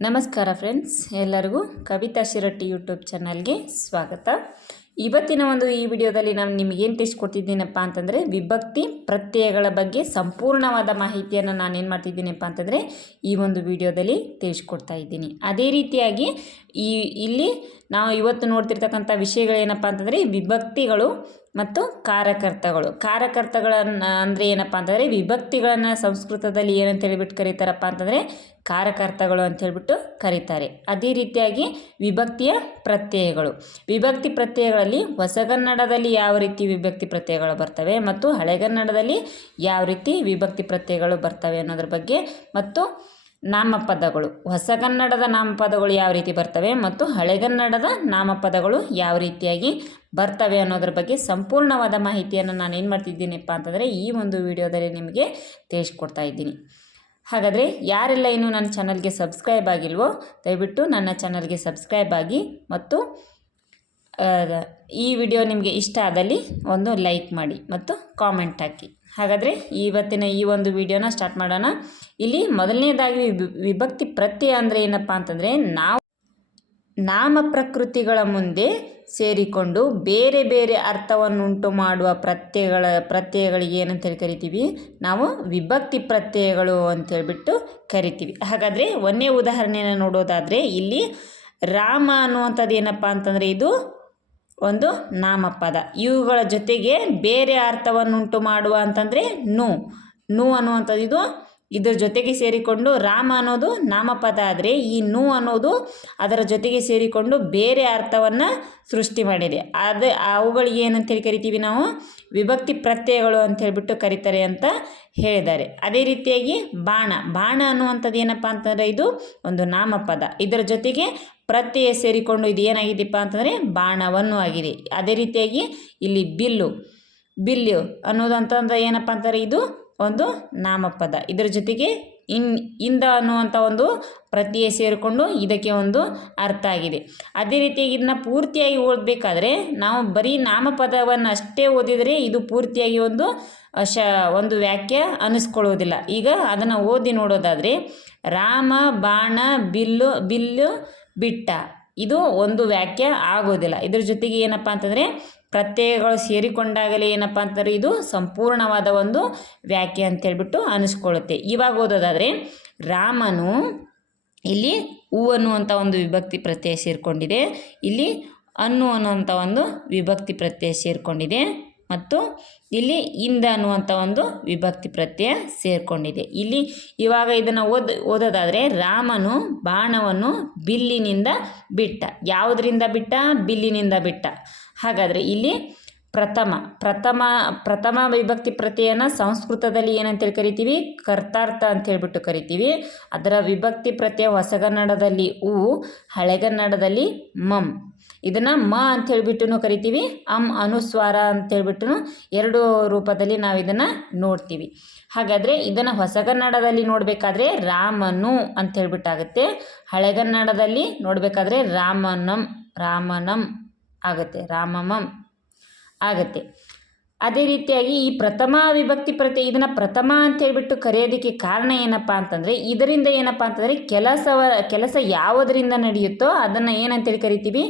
ನಮಸ್ಕಾರ ಫ್ರೆಂಡ್ಸ್, ಎಲ್ಲರಿಗೂ ಕವಿತಾ ಶಿರಟ್ಟಿ ಯೂಟ್ಯೂಬ್ ಚಾನಲ್ಗೆ ಸ್ವಾಗತ. ಇವತ್ತಿನ ಒಂದು ಈ ವಿಡಿಯೋದಲ್ಲಿ ನಾನು ನಿಮಗೇನು ತಿಳಿಸ್ಕೊಡ್ತಿದ್ದೀನಪ್ಪ ಅಂತಂದರೆ, ವಿಭಕ್ತಿ ಪ್ರತ್ಯಯಗಳ ಬಗ್ಗೆ ಸಂಪೂರ್ಣವಾದ ಮಾಹಿತಿಯನ್ನು ನಾನು ಏನು ಮಾಡ್ತಿದ್ದೀನಪ್ಪ ಅಂತಂದರೆ, ಈ ಒಂದು ವಿಡಿಯೋದಲ್ಲಿ ತಿಳಿಸ್ಕೊಡ್ತಾ ಇದ್ದೀನಿ. ಅದೇ ರೀತಿಯಾಗಿ ಈ, ಇಲ್ಲಿ ನಾವು ಇವತ್ತು ನೋಡ್ತಿರ್ತಕ್ಕಂಥ ವಿಷಯಗಳೇನಪ್ಪ ಅಂತಂದರೆ ವಿಭಕ್ತಿಗಳು ಮತ್ತು ಕಾರ್ಯಕರ್ತಗಳು ಕಾರಕರ್ತಗಳನ್ನು ಅಂದರೆ ಏನಪ್ಪ ಅಂತಂದರೆ ವಿಭಕ್ತಿಗಳನ್ನು ಸಂಸ್ಕೃತದಲ್ಲಿ ಏನಂತ ಹೇಳಿಬಿಟ್ಟು ಕರೀತಾರಪ್ಪ ಅಂತಂದರೆ ಕಾರ್ಯಕರ್ತಗಳು ಅಂತ ಹೇಳಿಬಿಟ್ಟು ಕರೀತಾರೆ. ಅದೇ ರೀತಿಯಾಗಿ ವಿಭಕ್ತಿಯ ಪ್ರತ್ಯಯಗಳು. ವಿಭಕ್ತಿ ಪ್ರತ್ಯಯಗಳಲ್ಲಿ ಹೊಸಗನ್ನಡದಲ್ಲಿ ಯಾವ ರೀತಿ ವಿಭಕ್ತಿ ಪ್ರತ್ಯಯಗಳು ಬರ್ತವೆ ಮತ್ತು ಹಳೆಗನ್ನಡದಲ್ಲಿ ಯಾವ ರೀತಿ ವಿಭಕ್ತಿ ಪ್ರತ್ಯಯಗಳು ಬರ್ತವೆ ಅನ್ನೋದ್ರ ಬಗ್ಗೆ ಮತ್ತು ನಾಮಪದಗಳು. ಹೊಸಗನ್ನಡದ ನಾಮಪದಗಳು ಯಾವ ರೀತಿ ಬರ್ತವೆ ಮತ್ತು ಹಳೆಗನ್ನಡದ ನಾಮಪದಗಳು ಯಾವ ರೀತಿಯಾಗಿ ಬರ್ತವೆ ಅನ್ನೋದ್ರ ಬಗ್ಗೆ ಸಂಪೂರ್ಣವಾದ ಮಾಹಿತಿಯನ್ನು ನಾನು ಏನು ಮಾಡ್ತಿದ್ದೀನಿಪ್ಪ ಅಂತಂದರೆ ಈ ಒಂದು ವಿಡಿಯೋದಲ್ಲಿ ನಿಮಗೆ ತಿಳಿಸ್ಕೊಡ್ತಾ ಇದ್ದೀನಿ. ಹಾಗಾದರೆ ಯಾರೆಲ್ಲ ಇನ್ನೂ ನನ್ನ ಚಾನಲ್ಗೆ ಸಬ್ಸ್ಕ್ರೈಬ್ ಆಗಿಲ್ವೋ, ದಯವಿಟ್ಟು ನನ್ನ ಚಾನಲ್ಗೆ ಸಬ್ಸ್ಕ್ರೈಬ್ ಆಗಿ ಮತ್ತು ಈ ವಿಡಿಯೋ ನಿಮಗೆ ಇಷ್ಟ ಆದಲ್ಲಿ ಒಂದು ಲೈಕ್ ಮಾಡಿ ಮತ್ತು ಕಾಮೆಂಟ್ ಹಾಕಿ. ಹಾಗಾದರೆ ಇವತ್ತಿನ ಈ ಒಂದು ವಿಡಿಯೋನ ಸ್ಟಾರ್ಟ್ ಮಾಡೋಣ. ಇಲ್ಲಿ ಮೊದಲನೇದಾಗಿ ವಿಭ- ವಿಭಕ್ತಿ ಪ್ರತ್ಯಯ ಅಂದರೆ ಏನಪ್ಪ ಅಂತಂದರೆ ನಾವು ನಾಮ ಪ್ರಕೃತಿಗಳ ಮುಂದೆ ಸೇರಿಕೊಂಡು ಬೇರೆ ಬೇರೆ ಅರ್ಥವನ್ನುಂಟು ಮಾಡುವ ಪ್ರತ್ಯಯಗಳ, ಪ್ರತ್ಯಯಗಳಿಗೆ ಏನಂತ ಹೇಳಿ ಕರಿತೀವಿ? ನಾವು ವಿಭಕ್ತಿ ಪ್ರತ್ಯಯಗಳು ಅಂತೇಳ್ಬಿಟ್ಟು ಕರಿತೀವಿ. ಹಾಗಾದರೆ ಒಂದೇ ಉದಾಹರಣೆಯನ್ನು ನೋಡೋದಾದರೆ ಇಲ್ಲಿ ರಾಮ ಅನ್ನುವಂಥದ್ದು ಏನಪ್ಪ ಅಂತಂದರೆ ಇದು ಒಂದು ನಾಮಪದ. ಇವುಗಳ ಜೊತೆಗೆ ಬೇರೆ ಅರ್ಥವನ್ನುಂಟು ಮಾಡುವ ಅಂತಂದರೆ ನು. ನು ಅನ್ನುವಂಥದ್ದು ಇದು. ಇದರ ಜೊತೆಗೆ ಸೇರಿಕೊಂಡು ರಾಮ ಅನ್ನೋದು ನಾಮಪದ ಆದರೆ ಈ ನು ಅನ್ನೋದು ಅದರ ಜೊತೆಗೆ ಸೇರಿಕೊಂಡು ಬೇರೆ ಅರ್ಥವನ್ನು ಸೃಷ್ಟಿ ಮಾಡಿದೆ. ಅದು ಅವುಗಳಿಗೆ ಏನಂತೇಳಿ ಕರಿತೀವಿ ನಾವು? ವಿಭಕ್ತಿ ಪ್ರತ್ಯಯಗಳು ಅಂತ ಹೇಳಿಬಿಟ್ಟು ಕರೀತಾರೆ ಅಂತ ಹೇಳಿದ್ದಾರೆ. ಅದೇ ರೀತಿಯಾಗಿ ಬಾಣ. ಬಾಣ ಅನ್ನುವಂಥದ್ದು ಏನಪ್ಪ ಅಂತಂದರೆ ಇದು ಒಂದು ನಾಮಪದ. ಇದರ ಜೊತೆಗೆ ಪ್ರತ್ಯಯ ಸೇರಿಕೊಂಡು ಇದು ಏನಾಗಿದೆಯಪ್ಪ ಅಂತಂದರೆ ಬಾಣವನ್ನು ಆಗಿದೆ. ಅದೇ ರೀತಿಯಾಗಿ ಇಲ್ಲಿ ಬಿಲ್ಲು. ಬಿಲ್ಲು ಅನ್ನೋದಂತಂದ್ರೆ ಏನಪ್ಪ ಅಂತಾರೆ ಇದು ಒಂದು ನಾಮಪದ. ಇದರ ಜೊತೆಗೆ ಇನ್, ಇಂದ ಅನ್ನುವಂಥ ಒಂದು ಪ್ರತ್ಯಯ ಸೇರಿಕೊಂಡು ಇದಕ್ಕೆ ಒಂದು ಅರ್ಥ ಆಗಿದೆ. ಅದೇ ರೀತಿಯಾಗಿ ಇದನ್ನ ಪೂರ್ತಿಯಾಗಿ ಓದಬೇಕಾದ್ರೆ ನಾವು ಬರೀ ನಾಮಪದವನ್ನು ಅಷ್ಟೇ ಓದಿದರೆ ಇದು ಪೂರ್ತಿಯಾಗಿ ಒಂದು ಶ, ಒಂದು ವ್ಯಾಖ್ಯೆ ಅನ್ನಿಸ್ಕೊಳ್ಳೋದಿಲ್ಲ ಈಗ ಅದನ್ನು ಓದಿ ನೋಡೋದಾದರೆ ರಾಮ, ಬಾಣ, ಬಿಲ್ಲು ಬಿಲ್ಲು ಬಿಟ್ಟ. ಇದು ಒಂದು ವ್ಯಾಖ್ಯೆ ಆಗೋದಿಲ್ಲ. ಇದ್ರ ಜೊತೆಗೆ ಏನಪ್ಪ ಅಂತಂದರೆ, ಪ್ರತ್ಯಯಗಳು ಸೇರಿಕೊಂಡಾಗಲೇ ಏನಪ್ಪ ಅಂತಂದರೆ, ಇದು ಸಂಪೂರ್ಣವಾದ ಒಂದು ವ್ಯಾಖ್ಯೆ ಅಂತೇಳ್ಬಿಟ್ಟು ಅನಿಸ್ಕೊಳ್ಳುತ್ತೆ. ಇವಾಗ ಓದೋದಾದರೆ, ರಾಮನು ಇಲ್ಲಿ ಹೂ ಅನ್ನುವಂಥ ಒಂದು ವಿಭಕ್ತಿ ಪ್ರತ್ಯಯ ಸೇರಿಕೊಂಡಿದೆ. ಇಲ್ಲಿ ಅನ್ನು ಅನ್ನುವಂಥ ಒಂದು ವಿಭಕ್ತಿ ಪ್ರತ್ಯಯ ಸೇರಿಕೊಂಡಿದೆ. ಮತ್ತು ಇಲ್ಲಿ ಇಂದ ಅನ್ನುವಂಥ ಒಂದು ವಿಭಕ್ತಿ ಪ್ರತ್ಯಯ ಸೇರಿಕೊಂಡಿದೆ. ಇಲ್ಲಿ ಇವಾಗ ಇದನ್ನು ಓದ್, ಓದೋದಾದರೆ ರಾಮನು ಬಾಣವನ್ನು ಬಿಲ್ಲಿನಿಂದ ಬಿಟ್ಟ. ಯಾವುದರಿಂದ ಬಿಟ್ಟ? ಬಿಲ್ಲಿನಿಂದ ಬಿಟ್ಟ. ಹಾಗಾದರೆ ಇಲ್ಲಿ ಪ್ರಥಮ ಪ್ರಥಮ ಪ್ರಥಮ ವಿಭಕ್ತಿ ಪ್ರತ್ಯಯನ ಸಂಸ್ಕೃತದಲ್ಲಿ ಏನಂತೇಳಿ ಕರಿತೀವಿ? ಕರ್ತಾರ್ಥ ಅಂತ ಹೇಳಿಬಿಟ್ಟು ಕರಿತೀವಿ. ಅದರ ವಿಭಕ್ತಿ ಪ್ರತ್ಯಯ ಹೊಸಗನ್ನಡದಲ್ಲಿ ಉ, ಹಳೆಗನ್ನಡದಲ್ಲಿ ಮಂ ಇದನ್ನು ಮ ಅಂತ ಹೇಳಿಬಿಟ್ಟು ಕರಿತೀವಿ. ಅಂ ಅನುಸ್ವಾರ ಅಂತ ಹೇಳ್ಬಿಟ್ಟು ಎರಡು ರೂಪದಲ್ಲಿ ನಾವು ಇದನ್ನು ನೋಡ್ತೀವಿ. ಹಾಗಾದರೆ ಇದನ್ನು ಹೊಸಗನ್ನಡದಲ್ಲಿ ನೋಡಬೇಕಾದ್ರೆ ರಾಮನು ಅಂತ ಹೇಳ್ಬಿಟ್ಟಾಗುತ್ತೆ. ಹಳೆಗನ್ನಡದಲ್ಲಿ ನೋಡಬೇಕಾದ್ರೆ ರಾಮನಂ ರಾಮನಂ ಆಗುತ್ತೆ, ರಾಮಮಂ ಆಗುತ್ತೆ. ಅದೇ ರೀತಿಯಾಗಿ ಈ ಪ್ರಥಮ ವಿಭಕ್ತಿ ಪ್ರತಿ ಇದನ್ನು ಪ್ರಥಮ ಅಂತ ಹೇಳ್ಬಿಟ್ಟು ಕರೆಯೋದಕ್ಕೆ ಕಾರಣ ಏನಪ್ಪ ಅಂತಂದರೆ ಇದರಿಂದ ಏನಪ್ಪ ಅಂತಂದರೆ ಕೆಲಸವ, ಕೆಲಸ ಯಾವುದರಿಂದ ನಡೆಯುತ್ತೋ ಅದನ್ನು ಏನಂತೇಳಿ ಕರಿತೀವಿ?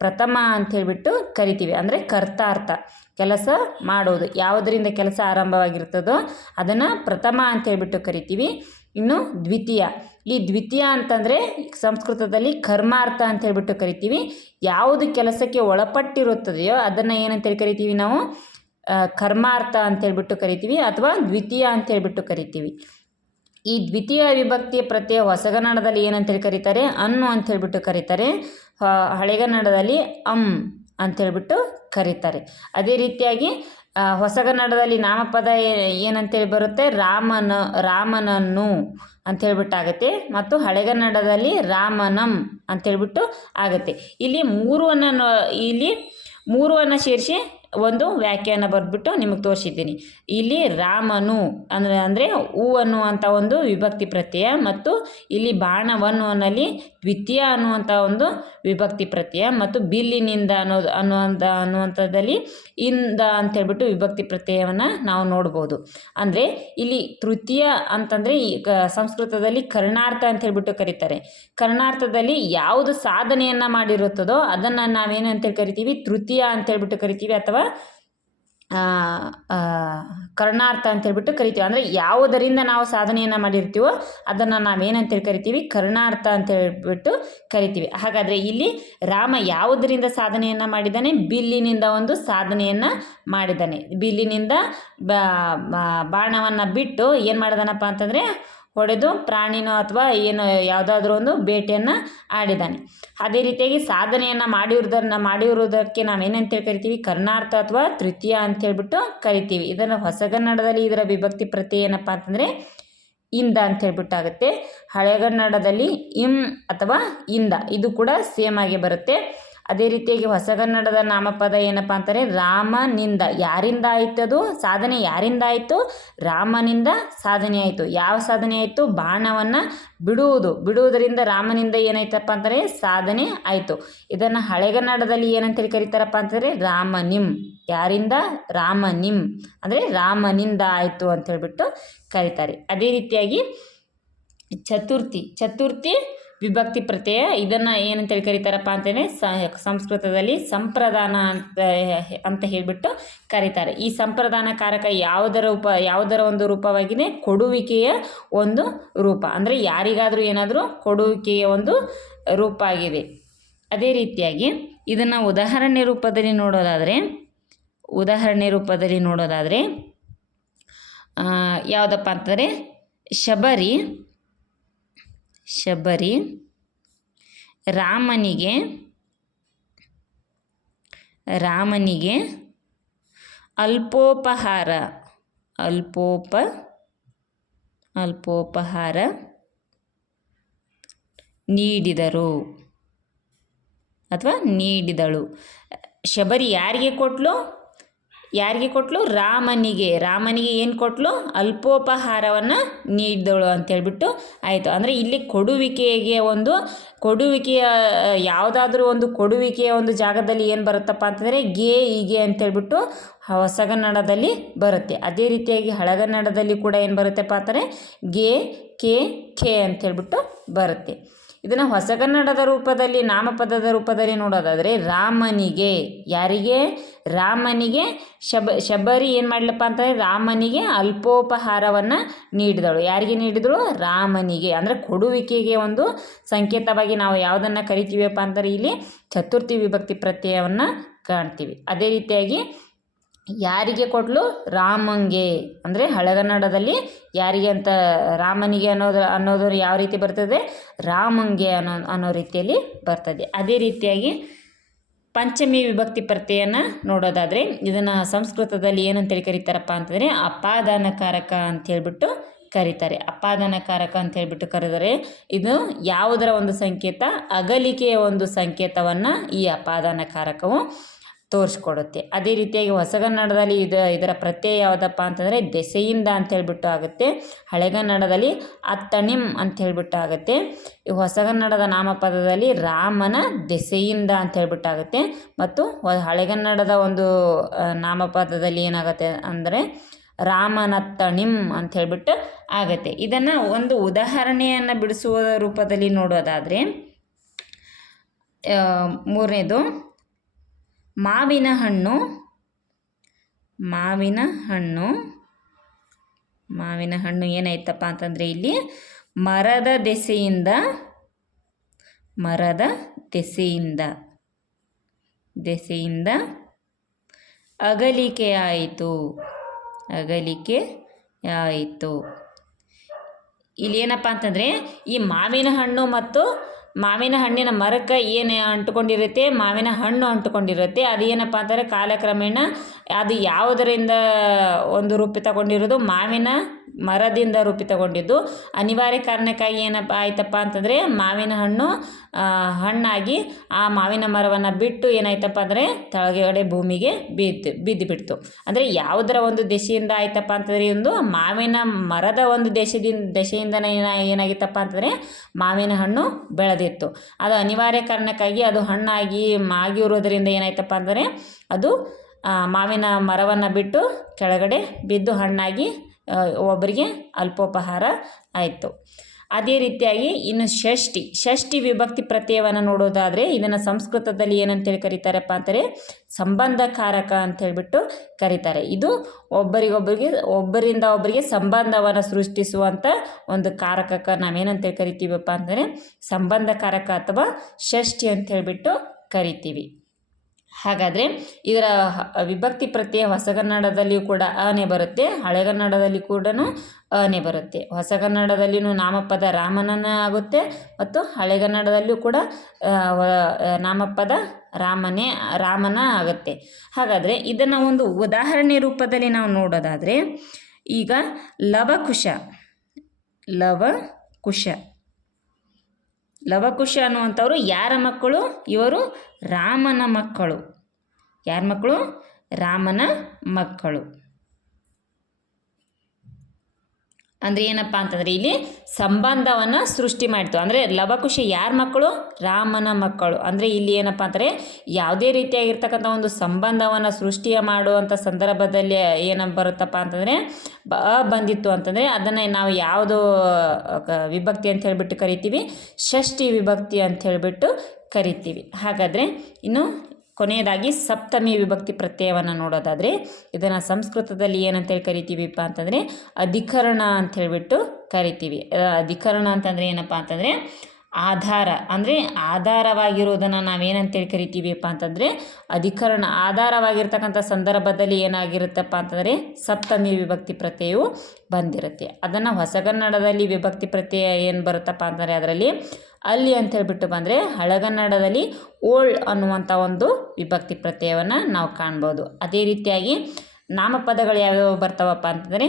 ಪ್ರಥಮ ಅಂತ ಹೇಳಿಬಿಟ್ಟು ಕರಿತೀವಿ. ಅಂದರೆ ಕರ್ತಾರ್ಥ. ಕೆಲಸ ಮಾಡೋದು. ಯಾವುದರಿಂದ ಕೆಲಸ ಆರಂಭವಾಗಿರ್ತದೋ ಅದನ್ನು ಪ್ರಥಮ ಅಂತ ಹೇಳ್ಬಿಟ್ಟು ಕರಿತೀವಿ. ಇನ್ನು ದ್ವಿತೀಯ. ಈ ದ್ವಿತೀಯ ಅಂತಂದರೆ ಸಂಸ್ಕೃತದಲ್ಲಿ ಕರ್ಮಾರ್ಥ ಅಂತ ಹೇಳ್ಬಿಟ್ಟು ಕರಿತೀವಿ. ಯಾವುದು ಕೆಲಸಕ್ಕೆ ಒಳಪಟ್ಟಿರುತ್ತದೆಯೋ ಅದನ್ನು ಏನಂತೇಳಿ ಕರಿತೀವಿ ನಾವು? ಕರ್ಮಾರ್ಥ ಅಂತ ಹೇಳ್ಬಿಟ್ಟು ಕರಿತೀವಿ ಅಥವಾ ದ್ವಿತೀಯ ಅಂತ ಹೇಳ್ಬಿಟ್ಟು ಕರಿತೀವಿ. ಈ ದ್ವಿತೀಯ ವಿಭಕ್ತಿಯ ಪ್ರತ್ಯಯ ಹೊಸಗನ್ನಡದಲ್ಲಿ ಏನಂತೇಳಿ ಕರೀತಾರೆ? ಅನ್ನು ಅಂತ ಹೇಳ್ಬಿಟ್ಟು ಕರೀತಾರೆ. ಹಳೆಗನ್ನಡದಲ್ಲಿ ಅಂ ಅಂತೇಳ್ಬಿಟ್ಟು ಕರೀತಾರೆ. ಅದೇ ರೀತಿಯಾಗಿ ಹೊಸಗನ್ನಡದಲ್ಲಿ ನಾಮಪದ ಏನಂತೇಳಿ ಬರುತ್ತೆ? ರಾಮನ, ರಾಮನನ್ನು ಅಂತ ಹೇಳ್ಬಿಟ್ಟಾಗತ್ತೆ ಮತ್ತು ಹಳೆಗನ್ನಡದಲ್ಲಿ ರಾಮನಂ ಅಂತ ಹೇಳ್ಬಿಟ್ಟು ಆಗುತ್ತೆ. ಇಲ್ಲಿ ಮೂರು ಅನ್ನ ಇಲ್ಲಿ ಮೂರು ಅನ್ನ ಸೇರಿಸಿ ಒಂದು ವ್ಯಾಖ್ಯಾನ ಬರೆದ್ಬಿಟ್ಟು ನಿಮಗೆ ತೋರಿಸಿದ್ದೀನಿ. ಇಲ್ಲಿ ರಾಮನು ಅಂದರೆ ಅಂದರೆ ಹೂ ಅನ್ನುವಂಥ ಒಂದು ವಿಭಕ್ತಿ ಪ್ರತ್ಯಯ ಮತ್ತು ಇಲ್ಲಿ ಬಾಣವನ್ನು ಅನ್ನಲ್ಲಿ ದ್ವಿತೀಯ ಅನ್ನುವಂಥ ಒಂದು ವಿಭಕ್ತಿ ಪ್ರತ್ಯಯ ಮತ್ತು ಬಿಲ್ಲಿನಿಂದ ಅನ್ನೋದು ಅನ್ನುವಂಥ ಅನ್ನುವಂಥದ್ದಲ್ಲಿ ಇಂದ ಅಂತ ಅಂತೇಳ್ಬಿಟ್ಟು ವಿಭಕ್ತಿ ಪ್ರತ್ಯಯವನ್ನು ನಾವು ನೋಡ್ಬೋದು. ಅಂದರೆ ಇಲ್ಲಿ ತೃತೀಯ ಅಂತಂದರೆ ಈ ಸಂಸ್ಕೃತದಲ್ಲಿ ಕರ್ಣಾರ್ಥ ಅಂತ ಹೇಳ್ಬಿಟ್ಟು ಕರೀತಾರೆ. ಕರ್ಣಾರ್ಥದಲ್ಲಿ ಯಾವುದು ಸಾಧನೆಯನ್ನು ಮಾಡಿರುತ್ತದೋ ಅದನ್ನು ನಾವೇನು ಅಂತೇಳಿ ಕರಿತೀವಿ? ತೃತೀಯ ಅಂತ ಅಂತೇಳ್ಬಿಟ್ಟು ಕರಿತೀವಿ ಅಥವಾ ಆ, ಕರ್ಣಾರ್ಥ ಅಂತ ಹೇಳ್ಬಿಟ್ಟು ಕರಿತೀವಿ. ಅಂದರೆ ಯಾವುದರಿಂದ ನಾವು ಸಾಧನೆಯನ್ನು ಮಾಡಿರ್ತೀವೋ ಅದನ್ನು ನಾವೇನಂತೇಳಿ ಕರಿತೀವಿ. ಕರ್ಣಾರ್ಥ ಅಂತ ಹೇಳ್ಬಿಟ್ಟು ಕರಿತೀವಿ. ಹಾಗಾದರೆ ಇಲ್ಲಿ ರಾಮ ಯಾವುದರಿಂದ ಸಾಧನೆಯನ್ನು ಮಾಡಿದ್ದಾನೆ? ಬಿಲ್ಲಿನಿಂದ ಒಂದು ಸಾಧನೆಯನ್ನು ಮಾಡಿದ್ದಾನೆ. ಬಿಲ್ಲಿನಿಂದ ಬಾಣವನ್ನು ಬಿಟ್ಟು ಏನು ಮಾಡಿದಾನಪ್ಪ ಅಂತಂದರೆ ಹೊಡೆದು ಪ್ರಾಣಿನೋ ಅಥವಾ ಏನು ಯಾವುದಾದ್ರೂ ಒಂದು ಬೇಟೆಯನ್ನು ಆಡಿದ್ದಾನೆ ಅದೇ ರೀತಿಯಾಗಿ ಸಾಧನೆಯನ್ನು ಮಾಡಿರೋದನ್ನ ಮಾಡಿರುವುದಕ್ಕೆ ನಾವೇನಂತೇಳಿ ಕರಿತೀವಿ ಕರ್ಣಾರ್ಥ ಅಥವಾ ತೃತೀಯ ಅಂತೇಳ್ಬಿಟ್ಟು ಕರಿತೀವಿ. ಇದನ್ನು ಹೊಸಗನ್ನಡದಲ್ಲಿ ಇದರ ವಿಭಕ್ತಿ ಪ್ರತಿ ಏನಪ್ಪ ಅಂತಂದರೆ ಇಂದ ಅಂತ ಹೇಳ್ಬಿಟ್ಟಾಗುತ್ತೆ. ಹಳೆಗನ್ನಡದಲ್ಲಿ ಇಂ ಅಥವಾ ಇಂದ. ಇದು ಕೂಡ ಸೇಮ್ ಆಗಿ ಬರುತ್ತೆ. ಅದೇ ರೀತಿಯಾಗಿ ಹೊಸಗನ್ನಡದ ನಾಮಪದ ಏನಪ್ಪ ಅಂತಾರೆ ರಾಮನಿಂದ. ಯಾರಿಂದ ಅದು? ಸಾಧನೆ ಯಾರಿಂದ ಆಯಿತು? ರಾಮನಿಂದ ಸಾಧನೆ ಆಯಿತು. ಯಾವ ಸಾಧನೆ ಆಯಿತು? ಬಾಣವನ್ನು ಬಿಡುವುದು. ಬಿಡುವುದರಿಂದ ರಾಮನಿಂದ ಏನಾಯ್ತಪ್ಪ ಅಂತಾರೆ ಸಾಧನೆ ಆಯಿತು. ಇದನ್ನು ಹಳೆಗನ್ನಡದಲ್ಲಿ ಏನಂತೇಳಿ ಕರೀತಾರಪ್ಪ ಅಂತಂದರೆ ರಾಮನಿಂ. ಯಾರಿಂದ? ರಾಮನಿಂ. ಅಂದರೆ ರಾಮನಿಂದ ಆಯಿತು ಅಂತ ಹೇಳಿಬಿಟ್ಟು ಕರೀತಾರೆ. ಅದೇ ರೀತಿಯಾಗಿ ಚತುರ್ಥಿ. ಚತುರ್ಥಿ ವಿಭಕ್ತಿ ಪ್ರತ್ಯಯ, ಇದನ್ನು ಏನಂತೇಳಿ ಕರೀತಾರಪ್ಪ ಅಂತಂದರೆ ಸಂಸ್ಕೃತದಲ್ಲಿ ಸಂಪ್ರದಾನ ಅಂತ ಅಂತ ಹೇಳಿಬಿಟ್ಟು ಕರೀತಾರೆ. ಈ ಸಂಪ್ರದಾನ ಕಾರಕ ಯಾವುದರ ರೂಪ ಯಾವುದರ ಒಂದು ರೂಪವಾಗಿದೆ? ಕೊಡುವಿಕೆಯ ಒಂದು ರೂಪ. ಅಂದರೆ ಯಾರಿಗಾದರೂ ಏನಾದರೂ ಕೊಡುವಿಕೆಯ ಒಂದು ರೂಪ ಆಗಿದೆ. ಅದೇ ರೀತಿಯಾಗಿ ಇದನ್ನು ಉದಾಹರಣೆ ರೂಪದಲ್ಲಿ ನೋಡೋದಾದರೆ, ಉದಾಹರಣೆ ರೂಪದಲ್ಲಿ ನೋಡೋದಾದರೆ ಯಾವುದಪ್ಪ ಅಂತಂದರೆ, ಶಬರಿ ಶಬರಿ ರಾಮನಿಗೆ ರಾಮನಿಗೆ ಅಲ್ಪೋಪಹಾರ ಅಲ್ಪೋಪ ಅಲ್ಪೋಪಹಾರ ನೀಡಿದರು ಅಥವಾ ನೀಡಿದಳು. ಶಬರಿ ಯಾರಿಗೆ ಕೊಟ್ಲು? ಯಾರಿಗೆ ಕೊಟ್ಟಲು ರಾಮನಿಗೆ. ರಾಮನಿಗೆ ಏನು ಕೊಟ್ಲು? ಅಲ್ಪೋಪಹಾರವನ್ನು ನೀಡಿದಳು ಅಂತೇಳ್ಬಿಟ್ಟು ಆಯಿತು. ಅಂದರೆ ಇಲ್ಲಿ ಕೊಡುವಿಕೆಗೆ ಒಂದು ಕೊಡುವಿಕೆಯ, ಯಾವುದಾದ್ರೂ ಒಂದು ಕೊಡುವಿಕೆಯ ಒಂದು ಜಾಗದಲ್ಲಿ ಏನು ಬರುತ್ತಪ್ಪ ಅಂತಂದರೆ ಗೆ, ಹೀಗೆ ಅಂತೇಳ್ಬಿಟ್ಟು ಹೊಸಗನ್ನಡದಲ್ಲಿ ಬರುತ್ತೆ. ಅದೇ ರೀತಿಯಾಗಿ ಹಳಗನ್ನಡದಲ್ಲಿ ಕೂಡ ಏನು ಬರುತ್ತೆಪ್ಪ ಅಂತಂದರೆ ಗೆ, ಕೆ, ಖೆ ಅಂತೇಳ್ಬಿಟ್ಟು ಬರುತ್ತೆ. ಇದನ್ನು ಹೊಸಗನ್ನಡದ ರೂಪದಲ್ಲಿ, ನಾಮಪದದ ರೂಪದಲ್ಲಿ ನೋಡೋದಾದರೆ ರಾಮನಿಗೆ. ಯಾರಿಗೆ? ರಾಮನಿಗೆ ಶಬ, ಶಬರಿ ಏನು ಮಾಡಲಪ್ಪ ಅಂತಂದರೆ ರಾಮನಿಗೆ ಅಲ್ಪೋಪಹಾರವನ್ನು ನೀಡಿದಳು. ಯಾರಿಗೆ ನೀಡಿದಳು? ರಾಮನಿಗೆ. ಅಂದರೆ ಕೊಡುವಿಕೆಗೆ ಒಂದು ಸಂಕೇತವಾಗಿ ನಾವು ಯಾವುದನ್ನು ಕರಿತೀವಪ್ಪ ಅಂದರೆ ಇಲ್ಲಿ ಚತುರ್ಥಿ ವಿಭಕ್ತಿ ಪ್ರತ್ಯಯವನ್ನು ಕಾಣ್ತೀವಿ. ಅದೇ ರೀತಿಯಾಗಿ ಯಾರಿಗೆ ಕೊಟ್ಲು? ರಾಮಂಗೆ. ಅಂದರೆ ಹಳೆಗನ್ನಡದಲ್ಲಿ ಯಾರಿಗೆ ಅಂತ ರಾಮನಿಗೆ ಅನ್ನೋದು ಅನ್ನೋದು ಯಾವ ರೀತಿ ಬರ್ತದೆ? ರಾಮಂಗೆ ಅನ್ನೋ ಅನ್ನೋ ರೀತಿಯಲ್ಲಿ ಬರ್ತದೆ. ಅದೇ ರೀತಿಯಾಗಿ ಪಂಚಮಿ ವಿಭಕ್ತಿ ಪ್ರತ್ಯಯನ ನೋಡೋದಾದರೆ ಇದನ್ನು ಸಂಸ್ಕೃತದಲ್ಲಿ ಏನಂತೇಳಿ ಕರೀತಾರಪ್ಪ ಅಂತಂದರೆ ಅಪಾದಾನಕಾರಕ ಅಂತ ಹೇಳಿಬಿಟ್ಟು ಕರೀತಾರೆ. ಅಪಾದಾನಕಾರಕ ಅಂತ ಹೇಳಿಬಿಟ್ಟು ಕರೆದರೆ ಇದು ಯಾವುದರ ಒಂದು ಸಂಕೇತ? ಅಗಲಿಕೆಯ ಒಂದು ಸಂಕೇತವನ್ನು ಈ ಅಪಾದಾನಕಾರಕವು ತೋರಿಸ್ಕೊಡುತ್ತೆ. ಅದೇ ರೀತಿಯಾಗಿ ಹೊಸಗನ್ನಡದಲ್ಲಿ ಇದು, ಇದರ ಪ್ರತ್ಯಯ ಯಾವುದಪ್ಪ ಅಂತಂದರೆ ದೆಸೆಯಿಂದ ಅಂತ ಹೇಳ್ಬಿಟ್ಟು ಆಗುತ್ತೆ. ಹಳೆಗನ್ನಡದಲ್ಲಿ ಅತ್ತಣಿಮ್ ಅಂತ ಹೇಳಿಬಿಟ್ಟು ಆಗುತ್ತೆ. ಈ ಹೊಸಗನ್ನಡದ ನಾಮಪದದಲ್ಲಿ ರಾಮನ ದೆಸೆಯಿಂದ ಅಂತ ಹೇಳ್ಬಿಟ್ಟು ಆಗುತ್ತೆ. ಮತ್ತು ಹಳೆಗನ್ನಡದ ಒಂದು ನಾಮಪದದಲ್ಲಿ ಏನಾಗುತ್ತೆ ಅಂದರೆ ರಾಮನತ್ತಣಿಮ್ ಅಂತ ಹೇಳ್ಬಿಟ್ಟು ಆಗುತ್ತೆ. ಇದನ್ನು ಒಂದು ಉದಾಹರಣೆಯನ್ನು ಬಿಡಿಸುವ ರೂಪದಲ್ಲಿ ನೋಡೋದಾದರೆ ಮೂರನೇದು ಮಾವಿನ ಹಣ್ಣು ಮಾವಿನ ಹಣ್ಣು ಮಾವಿನ ಹಣ್ಣು ಏನಾಯ್ತಪ್ಪ ಅಂತಂದರೆ ಇಲ್ಲಿ ಮರದ ದೆಸೆಯಿಂದ ಮರದ ದೆಸೆಯಿಂದ ದೆಸೆಯಿಂದ ಅಗಲಿಕೆ ಆಯಿತು ಅಗಲಿಕೆ ಆಯಿತು. ಇಲ್ಲಿ ಏನಪ್ಪ ಅಂತಂದರೆ ಈ ಮಾವಿನ ಹಣ್ಣು ಮತ್ತು ಮಾವಿನ ಹಣ್ಣಿನ ಮರಕ್ಕೆ ಏನು ಅಂಟ್ಕೊಂಡಿರುತ್ತೆ? ಮಾವಿನ ಹಣ್ಣು ಅಂಟ್ಕೊಂಡಿರುತ್ತೆ. ಅದು ಏನಪ್ಪ ಅಂದರೆ ಕಾಲಕ್ರಮೇಣ ಅದು ಯಾವುದರಿಂದ ಒಂದು ರೂಪ ತಗೊಂಡಿರೋದು? ಮಾವಿನ ಮರದಿಂದ ರೂಪಿತಗೊಂಡಿದ್ದು. ಅನಿವಾರ್ಯ ಕಾರಣಕ್ಕಾಗಿ ಏನಪ್ಪ ಆಯ್ತಪ್ಪ ಅಂತಂದರೆ ಮಾವಿನ ಹಣ್ಣು ಹಣ್ಣಾಗಿ ಆ ಮಾವಿನ ಮರವನ್ನು ಬಿಟ್ಟು ಏನಾಯ್ತಪ್ಪ ಅಂದರೆ ತಳಗಡೆ ಭೂಮಿಗೆ ಬಿದ್ದು ಬಿದ್ದು ಬಿಡ್ತು. ಅಂದರೆ ಯಾವುದರ ಒಂದು ದೆಸೆಯಿಂದ ಆಯ್ತಪ್ಪ ಅಂತಂದರೆ ಒಂದು ಮಾವಿನ ಮರದ ಒಂದು ದೆಸೆದಿಂದ ದೆಸೆಯಿಂದನೇ ಏನ, ಏನಾಗಿತ್ತಪ್ಪ ಅಂತಂದರೆ ಮಾವಿನ ಹಣ್ಣು ಬೆಳೆದಿತ್ತು. ಅದು ಅನಿವಾರ್ಯ ಕಾರಣಕ್ಕಾಗಿ ಅದು ಹಣ್ಣಾಗಿ ಮಾಗಿರೋದ್ರಿಂದ ಏನಾಯ್ತಪ್ಪ ಅಂದರೆ ಅದು ಮಾವಿನ ಮರವನ್ನು ಬಿಟ್ಟು ಕೆಳಗಡೆ ಬಿದ್ದು ಹಣ್ಣಾಗಿ ಒಬ್ಬರಿಗೆ ಅಲ್ಪೋಪಹಾರ ಆಯಿತು. ಅದೇ ರೀತಿಯಾಗಿ ಇನ್ನು ಷಷ್ಠಿ ಷಷ್ಠಿ ವಿಭಕ್ತಿ ಪ್ರತ್ಯಯವನ್ನು ನೋಡೋದಾದರೆ ಇದನ್ನು ಸಂಸ್ಕೃತದಲ್ಲಿ ಏನಂತೇಳಿ ಕರೀತಾರಪ್ಪ ಅಂತಾರೆ ಸಂಬಂಧಕಾರಕ ಅಂತ ಹೇಳಿಬಿಟ್ಟು ಕರೀತಾರೆ. ಇದು ಒಬ್ಬರಿಗೊಬ್ಬರಿಗೆ, ಒಬ್ಬರಿಂದ ಒಬ್ಬರಿಗೆ ಸಂಬಂಧವನ್ನು ಸೃಷ್ಟಿಸುವಂಥ ಒಂದು ಕಾರಕಕ್ಕೆ ನಾವೇನಂತೇಳಿ ಕರಿತೀವಪ್ಪ ಅಂದರೆ ಸಂಬಂಧಕಾರಕ ಅಥವಾ ಷಷ್ಠಿ ಅಂತ ಹೇಳಿಬಿಟ್ಟು ಕರಿತೀವಿ. ಹಾಗಾದರೆ ಇದರ ವಿಭಕ್ತಿ ಪ್ರತ್ಯಯ ಹೊಸಗನ್ನಡದಲ್ಲಿಯೂ ಕೂಡ ಅನೆ ಬರುತ್ತೆ ಹಳೆಗನ್ನಡದಲ್ಲಿ ಕೂಡ ಅನೆ ಬರುತ್ತೆ. ಹೊಸಗನ್ನಡದಲ್ಲಿಯೂ ನಾಮಪದ ರಾಮನನ ಆಗುತ್ತೆ ಮತ್ತು ಹಳೆಗನ್ನಡದಲ್ಲಿಯೂ ಕೂಡ ನಾಮಪದ ರಾಮನೇ, ರಾಮನ ಆಗುತ್ತೆ. ಹಾಗಾದರೆ ಇದನ್ನು ಒಂದು ಉದಾಹರಣೆ ರೂಪದಲ್ಲಿ ನಾವು ನೋಡೋದಾದರೆ ಈಗ ಲವಕುಶ ಲವಕುಶ. ಲವಕುಶ ಅನ್ನುವಂಥವ್ರು ಯಾರ ಮಕ್ಕಳು? ಇವರು ರಾಮನ ಮಕ್ಕಳು. ಯಾರ ಮಕ್ಕಳು? ರಾಮನ ಮಕ್ಕಳು. ಅಂದರೆ ಏನಪ್ಪ ಅಂತಂದರೆ ಇಲ್ಲಿ ಸಂಬಂಧವನ್ನು ಸೃಷ್ಟಿ ಮಾಡಿತು. ಅಂದರೆ ಲವಕುಶಿ ಯಾರ ಮಕ್ಕಳು? ರಾಮನ ಮಕ್ಕಳು. ಅಂದರೆ ಇಲ್ಲಿ ಏನಪ್ಪ ಅಂದರೆ ಯಾವುದೇ ರೀತಿಯಾಗಿರ್ತಕ್ಕಂಥ ಒಂದು ಸಂಬಂಧವನ್ನು ಸೃಷ್ಟಿಯ ಮಾಡುವಂಥ ಸಂದರ್ಭದಲ್ಲಿ ಏನ ಬರುತ್ತಪ್ಪ ಅಂತಂದರೆ ಬ ಬಂದಿತ್ತು ಅಂತಂದರೆ ಅದನ್ನು ನಾವು ಯಾವುದು ವಿಭಕ್ತಿ ಅಂತ ಹೇಳಿಬಿಟ್ಟು ಕರಿತೀವಿ. ಷಷ್ಠಿ ವಿಭಕ್ತಿ ಅಂತ ಹೇಳಿಬಿಟ್ಟು ಕರಿತೀವಿ. ಹಾಗಾದರೆ ಇನ್ನು ಕೊನೆಯದಾಗಿ ಸಪ್ತಮಿ ವಿಭಕ್ತಿ ಪ್ರತ್ಯಯವನ್ನು ನೋಡೋದಾದರೆ, ಇದನ್ನು ಸಂಸ್ಕೃತದಲ್ಲಿ ಏನಂತೇಳಿ ಕರಿತೀವಿಪ್ಪ ಅಂತಂದರೆ, ಅಧಿಕರಣ ಅಂತ ಹೇಳಿಬಿಟ್ಟು ಕರಿತೀವಿ. ಅಧಿಕರಣ ಅಂತಂದರೆ ಏನಪ್ಪ ಅಂತಂದರೆ ಆಧಾರ, ಅಂದರೆ ಆಧಾರವಾಗಿರೋದನ್ನು ನಾವೇನಂತೇಳಿ ಕರಿತೀವಿಪ್ಪ ಅಂತಂದರೆ, ಅಧಿಕರಣ ಆಧಾರವಾಗಿರ್ತಕ್ಕಂಥ ಸಂದರ್ಭದಲ್ಲಿ ಏನಾಗಿರುತ್ತಪ್ಪ ಅಂತಂದರೆ ಸಪ್ತಮಿ ವಿಭಕ್ತಿ ಪ್ರತ್ಯಯವು ಬಂದಿರುತ್ತೆ. ಅದನ್ನು ಹೊಸಗನ್ನಡದಲ್ಲಿ ವಿಭಕ್ತಿ ಪ್ರತ್ಯಯ ಏನು ಬರುತ್ತಪ್ಪ ಅಂತಂದರೆ ಅದರಲ್ಲಿ ಅಲ್ಲಿ ಅಂತ ಹೇಳಿಬಿಟ್ಟು ಬಂದರೆ ಹಳಗನ್ನಡದಲ್ಲಿ ಓಲ್ಡ್ ಅನ್ನುವಂಥ ಒಂದು ವಿಭಕ್ತಿ ಪ್ರತ್ಯಯವನ್ನು ನಾವು ಕಾಣ್ಬೋದು. ಅದೇ ರೀತಿಯಾಗಿ ನಾಮಪದಗಳು ಯಾವ್ಯಾವ ಬರ್ತಾವಪ್ಪ ಅಂತಂದರೆ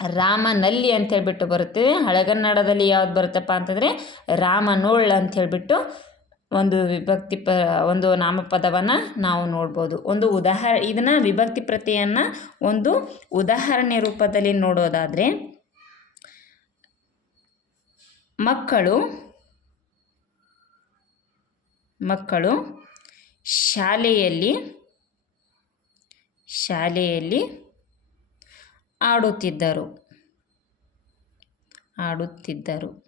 ರಾಮನಲ್ಲಿ ಅಂತ ಹೇಳಿಬಿಟ್ಟು ಬರುತ್ತೆ. ಹಳೆಗನ್ನಡದಲ್ಲಿ ಯಾವ್ದು ಬರುತ್ತಪ್ಪ ಅಂತಂದರೆ ರಾಮನೋಳ್ ಅಂತ ಹೇಳಿಬಿಟ್ಟು ಒಂದು ವಿಭಕ್ತಿ ಪ, ಒಂದು ನಾಮಪದವನ್ನು ನಾವು ನೋಡ್ಬೋದು. ಒಂದು ಉದಾಹರ ಇದನ್ನು ವಿಭಕ್ತಿ ಪ್ರತಿಯನ್ನು ಒಂದು ಉದಾಹರಣೆ ರೂಪದಲ್ಲಿ ನೋಡೋದಾದರೆ, ಮಕ್ಕಳು ಮಕ್ಕಳು ಶಾಲೆಯಲ್ಲಿ ಶಾಲೆಯಲ್ಲಿ ಆಡುತ್ತಿದ್ದರು. ಆಡುತ್ತಿದ್ದರು.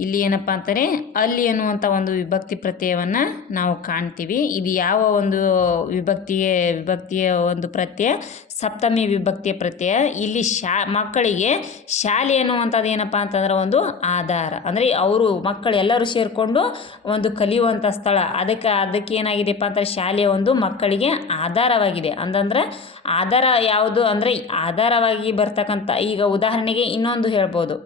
ಇಲ್ಲಿ ಏನಪ್ಪ ಅಂತಾರೆ ಅಲ್ಲಿ ಅನ್ನುವಂಥ ಒಂದು ವಿಭಕ್ತಿ ಪ್ರತ್ಯಯವನ್ನು ನಾವು ಕಾಣ್ತೀವಿ. ಇದು ಯಾವ ಒಂದು ವಿಭಕ್ತಿಗೆ, ವಿಭಕ್ತಿಯ ಒಂದು ಪ್ರತ್ಯಯ? ಸಪ್ತಮಿ ವಿಭಕ್ತಿಯ ಪ್ರತ್ಯಯ. ಇಲ್ಲಿ ಶಾ, ಮಕ್ಕಳಿಗೆ ಶಾಲೆ ಅನ್ನುವಂಥದ್ದು ಏನಪ್ಪ ಅಂತಂದ್ರೆ ಒಂದು ಆಧಾರ. ಅಂದರೆ ಅವರು ಮಕ್ಕಳೆಲ್ಲರೂ ಸೇರಿಕೊಂಡು ಒಂದು ಕಲಿಯುವಂಥ ಸ್ಥಳ. ಅದಕ್ಕೆ ಅದಕ್ಕೆ ಏನಾಗಿದೆಪ್ಪ ಅಂತಂದರೆ ಶಾಲೆಯ ಒಂದು ಮಕ್ಕಳಿಗೆ ಆಧಾರವಾಗಿದೆ. ಅಂತಂದ್ರೆ ಆಧಾರ ಯಾವುದು? ಅಂದರೆ ಆಧಾರವಾಗಿ ಬರ್ತಕ್ಕಂಥ, ಈಗ ಉದಾಹರಣೆಗೆ ಇನ್ನೊಂದು ಹೇಳ್ಬೋದು.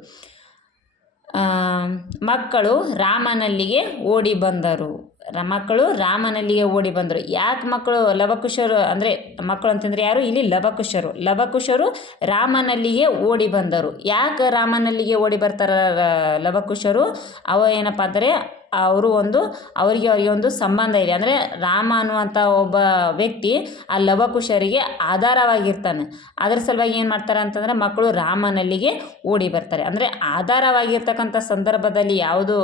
ಮಕ್ಕಳು ರಾಮನಲ್ಲಿಗೆ ಓಡಿ ಬಂದರು. ರ- ಮಕ್ಕಳು ರಾಮನಲ್ಲಿಗೆ ಓಡಿ ಬಂದರು. ಯಾಕೆ ಮಕ್ಕಳು ಲವಕುಶರು ಅಂದರೆ ಮಕ್ಕಳು ಅಂತಂದರೆ ಯಾರು? ಇಲ್ಲಿ ಲವಕುಶರು. ಲವಕುಶರು ರಾಮನಲ್ಲಿಗೆ ಓಡಿ ಬಂದರು. ಯಾಕೆ ರಾಮನಲ್ಲಿಗೆ ಓಡಿ ಬರ್ತಾರೆ ಲವಕುಶರು? ಅವ ಏನಪ್ಪ ಅಂದರೆ ಅವರು ಒಂದು, ಅವರಿಗೆ ಅವರಿಗೆ ಒಂದು ಸಂಬಂಧ ಇದೆ. ಅಂದರೆ ರಾಮ ಅನ್ನುವಂಥ ಒಬ್ಬ ವ್ಯಕ್ತಿ ಆ ಲವಕುಶರಿಗೆ ಆಧಾರವಾಗಿರ್ತಾನೆ. ಅದರ ಸಲುವಾಗಿ ಏನು ಮಾಡ್ತಾರೆ ಅಂತಂದರೆ ಮಕ್ಕಳು ರಾಮನಲ್ಲಿಗೆ ಓಡಿ ಬರ್ತಾರೆ. ಅಂದರೆ ಆಧಾರವಾಗಿರ್ತಕ್ಕಂಥ ಸಂದರ್ಭದಲ್ಲಿ ಯಾವುದು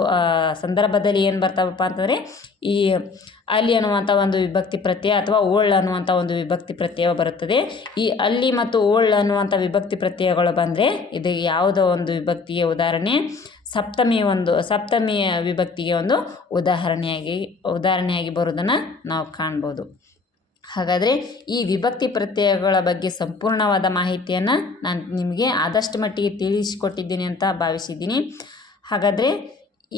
ಸಂದರ್ಭದಲ್ಲಿ ಏನು ಬರ್ತಾವಪ್ಪ ಅಂತಂದರೆ ಈ ಅಲ್ಲಿ ಅನ್ನುವಂಥ ಒಂದು ವಿಭಕ್ತಿ ಪ್ರತ್ಯಯ ಅಥವಾ ಓಳ್ ಅನ್ನುವಂಥ ಒಂದು ವಿಭಕ್ತಿ ಪ್ರತ್ಯಯ ಬರುತ್ತದೆ. ಈ ಅಲ್ಲಿ ಮತ್ತು ಓಳ್ ಅನ್ನುವಂಥ ವಿಭಕ್ತಿ ಪ್ರತ್ಯಯಗಳು ಬಂದರೆ ಇದು ಯಾವುದೋ ಒಂದು ವಿಭಕ್ತಿಯ ಉದಾಹರಣೆ. ಸಪ್ತಮಿ ಒಂದು, ಸಪ್ತಮಿಯ ವಿಭಕ್ತಿಗೆ ಒಂದು ಉದಾಹರಣೆಯಾಗಿ ಉದಾಹರಣೆಯಾಗಿ ಬರೋದನ್ನು ನಾವು ಕಾಣ್ಬೋದು. ಹಾಗಾದರೆ ಈ ವಿಭಕ್ತಿ ಪ್ರತ್ಯಯಗಳ ಬಗ್ಗೆ ಸಂಪೂರ್ಣವಾದ ಮಾಹಿತಿಯನ್ನು ನಾನು ನಿಮಗೆ ಆದಷ್ಟು ಮಟ್ಟಿಗೆ ತಿಳಿಸಿಕೊಟ್ಟಿದ್ದೀನಿ ಅಂತ ಭಾವಿಸಿದ್ದೀನಿ. ಹಾಗಾದರೆ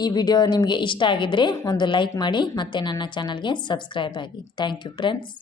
ಈ ವಿಡಿಯೋ ನಿಮಗೆ ಇಷ್ಟ ಆಗಿದ್ದರೆ ಒಂದು ಲೈಕ್ ಮಾಡಿ ಮತ್ತು ನನ್ನ ಚಾನಲ್ಗೆ ಸಬ್ಸ್ಕ್ರೈಬ್ ಆಗಿ. Thank you friends.